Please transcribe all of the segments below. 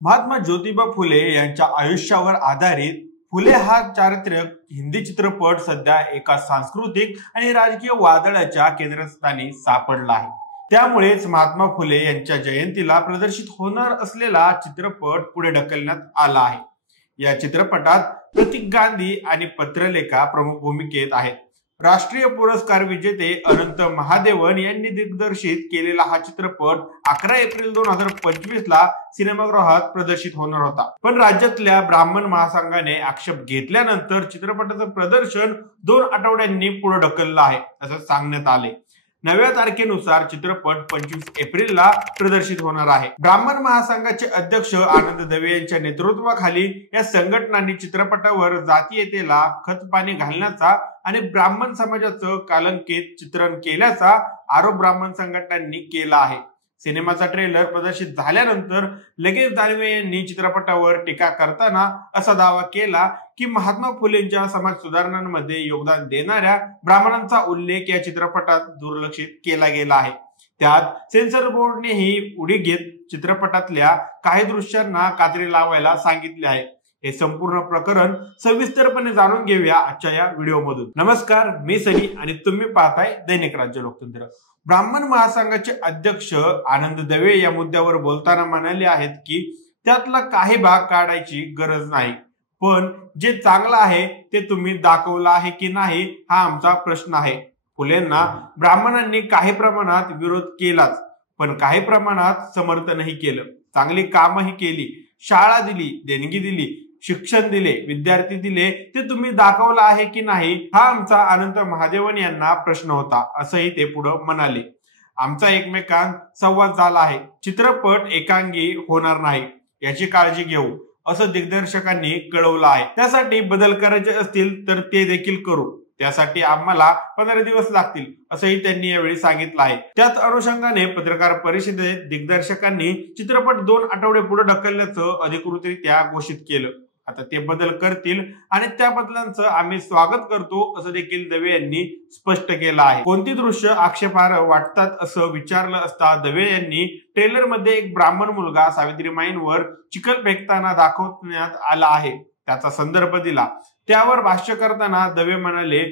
महात्मा ज्योतिबा फुले यांच्या आयुष्यावर आधारित फुले हा चारित्र्य हिंदी चित्रपट सध्या एका सांस्कृतिक आणि राजकीय वादळाच्या केंद्रस्थानी सापडला आहे। त्यामुळेच महात्मा फुले यांच्या जयंतीला प्रदर्शित होणार असलेला चित्रपट पुढे ढकलण्यात आला आहे। या चित्रपटात प्रतीक गांधी आणि पत्रलेखा प्रमुख भूमिकेत आहेत। राष्ट्रीय पुरस्कार विजेते अनंत महादेवन यांनी दिग्दर्शित केलेला हा चित्रपट 11 एप्रिल 2025 ला सिनेमागृहात प्रदर्शित होणार होता, पण राज्यातल्या ब्राह्मण महासंघाने आक्षेप घेतल्यानंतर चित्रपटाचं प्रदर्शन 2 आठवड्यांनी पुढे ढकललं आहे असं सांगण्यात आले। नव्या तारखेनुसार चित्रपट 25 एप्रिलला प्रदर्शित होणार आहे। ब्राह्मण महासंघाचे अध्यक्ष आनंद दवे यांच्या नेतृत्वाखाली या संघटनांनी चित्रपटावर जातीयतेला खतपाणी घालण्याचा आणि ब्राह्मण समाजाचं कलंकित चित्रण केल्याचा आरोप ब्राह्मण संघटनांनी केला आहे। सिनेमाचा ट्रेलर प्रदर्शित झाल्यानंतर लगेच दानवे यांनी चित्रपटावर टीका करताना असा दावा केला की महात्मा फुलेंच्या समाज सुधारणांमध्ये योगदान देणाऱ्या ब्राह्मणांचा उल्लेख या चित्रपटात दुर्लक्षित केला गेला आहे। त्यात सेन्सर बोर्डनेही उडी घेत चित्रपटातल्या काही दृश्यांना कात्री लावायला सांगितले आहे। हे संपूर्ण प्रकरण सविस्तरपणे जाणून घेऊया आजच्या या व्हिडिओमधून। नमस्कार, मी सनी आणि तुम्ही पाहताय दैनिक राज्य लोकतंत्र। ब्राह्मण महासंघाचे अध्यक्ष आनंद दवे या मुद्द्यावर बोलताना म्हणाले आहेत की त्यातला काही भाग काढायची गरज नाही, पण जे चांगलं आहे ते तुम्ही दाखवलं आहे की नाही हा आमचा प्रश्न आहे। फुलेंना ब्राह्मणांनी काही प्रमाणात विरोध केलाच, पण काही प्रमाणात समर्थनही केलं, चांगली कामही केली, शाळा दिली, देणगी दिली, शिक्षण दिले, विद्यार्थी दिले, ते तुम्ही दाखवलं आहे की नाही हा आमचा अनंत महादेवन यांना प्रश्न होता असंही ते पुढे म्हणाले। आमचा एकमेकांत संवाद झाला आहे, चित्रपट एकांगी होणार नाही याची काळजी घेऊ असं दिग्दर्शकांनी कळवलं आहे। त्यासाठी बदल करायचे असतील तर ते देखील करू, त्यासाठी आम्हाला 15 दिवस लागतील असंही त्यांनी यावेळी सांगितलं आहे। त्याच अनुषंगाने पत्रकार परिषदेत दिग्दर्शकांनी चित्रपट 2 आठवडे पुढे ढकलल्याचं अधिकृतरित्या घोषित केलं। आता ते बदल करतील आणि त्या बदलांचं आम्ही स्वागत करतो असं देखील दवे यांनी स्पष्ट केलं आहे। कोणती दृश्य आक्षेपार्ह वाटतात असं विचारलं असता दवे यांनी ट्रेलर मध्ये एक ब्राह्मण मुलगा सावित्रीमाईंवर चिखल फेकताना दाखवण्यात आला आहे त्याचा संदर्भ दिला। त्यावर भाष्य करताना दवे म्हणाले,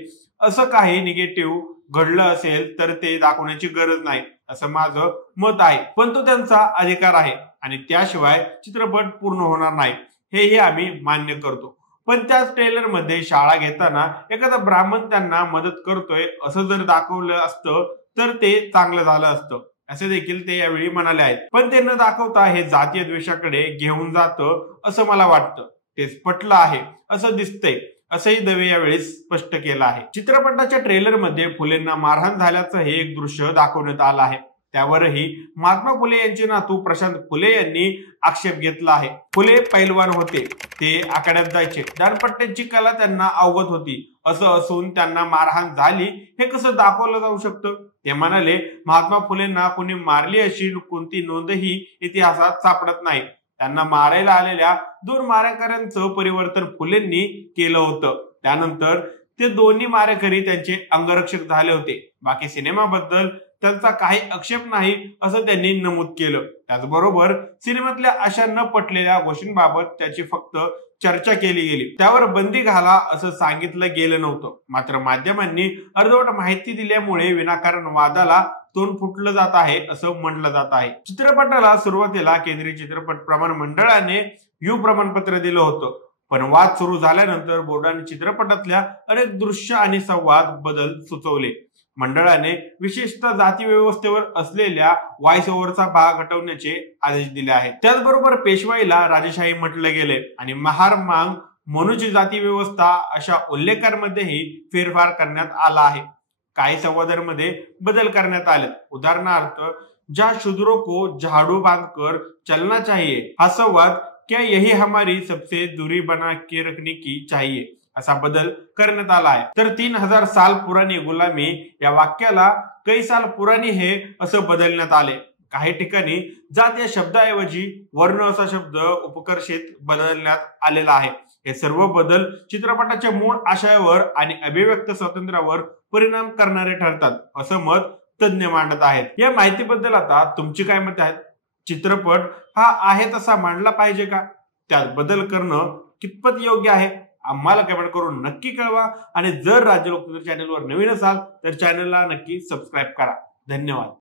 असं काही निगेटिव्ह घडलं असेल तर ते दाखवण्याची गरज नाही असं माझं मत आहे, पण तो त्यांचा अधिकार आहे आणि त्याशिवाय चित्रपट पूर्ण होणार नाही हेही आम्ही मान्य करतो। पण त्याच ट्रेलर मध्ये शाळा घेताना एखादा ब्राह्मण त्यांना मदत करतोय असं जर दाखवलं असतं तर ते चांगलं झालं असतं असे देखील ते यावेळी म्हणाले आहेत। पण ते न दाखवता हे जातीय द्वेषाकडे घेऊन जातं असं मला वाटतं, तेच पटलं आहे असं दिसतंय असंही दवे यावेळी स्पष्ट केलं आहे। चित्रपटाच्या ट्रेलर मध्ये फुलेंना मारहाण झाल्याचं हे एक दृश्य दाखवण्यात आलं आहे। त्यावरही महात्मा फुले यांचे नातू प्रशांत फुले यांनी आक्षेप घेतला आहे। फुले पैलवान होते, ते आखाड्यात जायचे, दानपट्ट्याची कला त्यांना अवगत होती, असं असून त्यांना मारहाण झाली हे कसं दाखवलं जाऊ शकतं? ते म्हणाले, महात्मा फुलेंना कोणी मारली अशी कोणती नोंदही इतिहासात सापडत नाही। त्यांना मारायला आलेल्या 2 मारेकऱ्यांचं परिवर्तन फुलेंनी केलं होतं, त्यानंतर ते दोन्ही मारेकरी त्यांचे अंगरक्षक झाले होते। बाकी सिनेमाबद्दल त्यांचा काही आक्षेप नाही असं त्यांनी नमूद केलं। त्याचबरोबर सिनेमातल्या अशा न पटलेल्या गोष्टींबाबत त्याची फक्त चर्चा केली गेली, त्यावर बंदी घाला असं सांगितलं गेलं नव्हतं। मात्र माध्यमांनी अर्धवट माहिती दिल्यामुळे विनाकारण वादाला तोंड फुटलं जात आहे असं म्हणलं जात आहे। चित्रपटाला सुरुवातीला केंद्रीय चित्रपट प्रमाण मंडळाने यू प्रमाणपत्र दिलं होतं, पण वाद सुरू झाल्यानंतर बोर्डाने चित्रपटातल्या अनेक दृश्य आणि संवाद बदल सुचवले। मंडळाने विशेषतः जाती व्यवस्थेवर असलेल्या व्हॉइस ओव्हरचा भाग हटवण्याचे आदेश दिले आहेत। त्याचबरोबर पेशवाईला राजेशाही म्हटले गेले आणि महार मांग मनुची जाती व्यवस्था अशा उल्लेखांमध्येही फेरफार करण्यात आला आहे। काही संवादांमध्ये बदल करण्यात आले, उदाहरणार्थ ज्या शूद्रों को झाड़ू बांधकर चलना चाहिए हा संवाद क्या यही हमारी सबसे दूरी बना के रखने की चाहिए असा बदल करण्यात आला आहे। तर 3000 साल पुरानी गुलामी या वाक्याला कई साल पुरानी है असं बदलण्यात आले। काही ठिकाणी जात या शब्दाऐवजी वर्ण असा शब्द उपकर्षित बदलण्यात आलेला आहे। हे सर्व बदल चित्रपटाच्या मूळ आशयावर आणि अभिव्यक्त स्वातंत्र्यावर परिणाम करणारे ठरतात असं मत तज्ञ मांडत आहेत। या माहितीबद्दल आता तुमची काय मत आहेत चित्रपट हा आहे तसा मांडला पाहिजे का, त्यात बदल करणं कितपत योग्य आहे, आम्हाला कमेंट करून नक्की कळवा. आणि जर राज्य लोकतंत्र चॅनलवर नवीन असाल तर चॅनलला नक्की सबस्क्राईब करा. धन्यवाद.